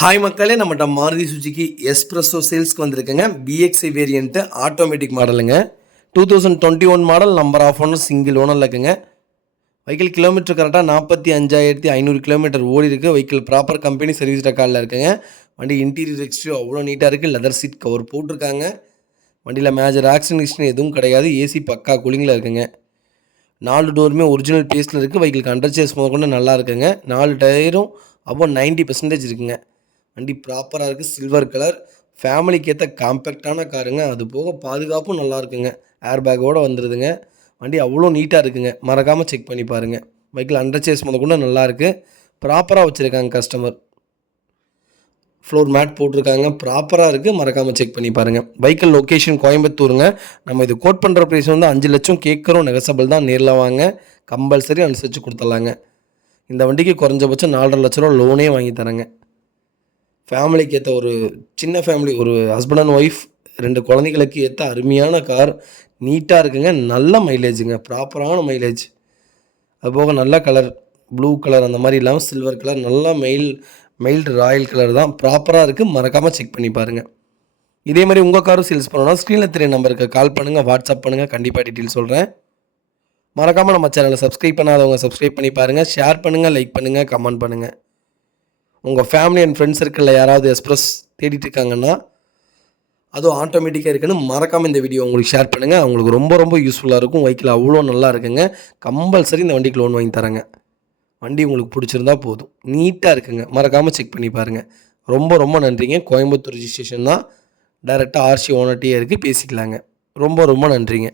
Hi மக்களே, நம்மகிட்ட Maruti Suzuki Espresso சேல்ஸ்க்கு வந்திருக்குங்க. பிஎக்ஸி வேரியண்ட்டு ஆட்டோமேட்டிக் மாடலுங்க. 2021 model, number of owner, single ஓனரில் இருக்குங்க. வெஹிக்கிள் கிலோமீட்டர் கரெக்டாக 45,500 கிலோமீட்டர் ஓடி இருக்குது. வெஹிக்கிள் ப்ராப்பர் கம்பெனி சர்வீஸ் ரெக்கார்டில் இருக்குங்க. வண்டி இன்டீரியர் எக்ஸ்டீரியர் அவ்வளோ நீட்டாக இருக்குது. லெதர் சீட் கவர் போட்டிருக்காங்க. வண்டியில் மேஜர் ஆக்சிடென்ட் எதுவும் கிடையாது. ஏசி பக்கா கூலிங்கில் இருக்குங்க. 4 டோருமே ஒரிஜினல் பேஸில் இருக்குது. வெஹிக்கிளுக்கு அண்டர் சேஸ் முதற்கொண்டு நல்லா இருக்குங்க. 4 டயரும் அப்போ 90% இருக்குங்க. வண்டி ப்ராப்பராக இருக்குது. சில்வர் கலர், ஃபேமிலிக்கு ஏற்ற காம்பேக்டான காருங்க. அது போக பாதுகாப்பும் நல்லா இருக்குங்க. ஏர் பேக்கோடு வந்துடுதுங்க. வண்டி அவ்வளோ நீட்டாக இருக்குங்க. மறக்காமல் செக் பண்ணி பாருங்கள். பைக்கில் அண்டர் சேஸ் முதற்கொண்டு நல்லா இருக்குது. ப்ராப்பராக வச்சுருக்காங்க கஸ்டமர். ஃப்ளோர் மேட் போட்டிருக்காங்க. ப்ராப்பராக இருக்குது. மறக்காமல் செக் பண்ணி பாருங்கள். பைக்கில் லொக்கேஷன் கோயம்புத்தூருங்க. நம்ம இது கோட் பண்ணுற ப்ரைஸ் வந்து 5 லட்சம் கேட்குறோம். நெகசபிள் தான். நேரில் வாங்க, கம்பல்சரி அனுசரித்து கொடுத்துட்லாங்க. இந்த வண்டிக்கு குறைஞ்சபட்சம் 4.5 லட்ச ரூபா லோனே வாங்கி தரேங்க. ஃபேமிலிக்கு ஏற்ற ஒரு சின்ன ஃபேமிலி, ஒரு ஹஸ்பண்ட் அண்ட் ஒய்ஃப், 2 குழந்தைகளுக்கு ஏற்ற அருமையான கார். நீட்டாக இருக்குங்க. நல்ல மைலேஜுங்க. ப்ராப்பரான மைலேஜ். அதுபோக நல்ல கலர், ப்ளூ கலர் அந்த மாதிரி இல்லாமல் சில்வர் கலர், நல்லா மைல்டு ராயல் கலர் தான். ப்ராப்பராக இருக்குது. மறக்காமல் செக் பண்ணி பாருங்கள். இதே மாதிரி உங்கள் காரும் சேல்ஸ் பண்ணணும்னா ஸ்க்ரீனில் தெரிய நம்பருக்கு கால் பண்ணுங்கள், வாட்ஸ்அப் பண்ணுங்கள். கண்டிப்பாக டீட்டெயில் சொல்கிறேன். மறக்காமல் நம்ம சேனலை சப்ஸ்கிரைப் பண்ணாதவங்க சப்ஸ்கிரைப் பண்ணி பாருங்கள். ஷேர் பண்ணுங்கள், லைக் பண்ணுங்கள், கமெண்ட் பண்ணுங்கள். உங்கள் ஃபேமிலி அண்ட் ஃப்ரெண்ட்ஸ் சர்க்கிளில் யாராவது எக்ஸ்பிரஸ் தேடிட்டு இருக்காங்கன்னா, அதுவும் ஆட்டோமேட்டிக்காக இருக்குன்னு மறக்காமல் இந்த வீடியோ உங்களுக்கு ஷேர் பண்ணுங்கள். அவங்களுக்கு ரொம்ப ரொம்ப யூஸ்ஃபுல்லாக இருக்கும். வெஹிக்கிள் அவ்வளோ நல்லா இருக்குங்க. கம்பல்சரி இந்த வண்டிக்கு லோன் வாங்கி தரேங்க. வண்டி உங்களுக்கு பிடிச்சிருந்தா போதும். நீட்டாக இருக்குங்க. மறக்காமல் செக் பண்ணி பாருங்கள். ரொம்ப ரொம்ப நன்றிங்க. கோயம்புத்தூர் ரிஜிஸ்ட்ரேஷன் தான். டைரெக்டாக ஆர்சி ஓனர்ட்டே இருக்குது. பேசிக்கலாங்க. ரொம்ப ரொம்ப நன்றிங்க.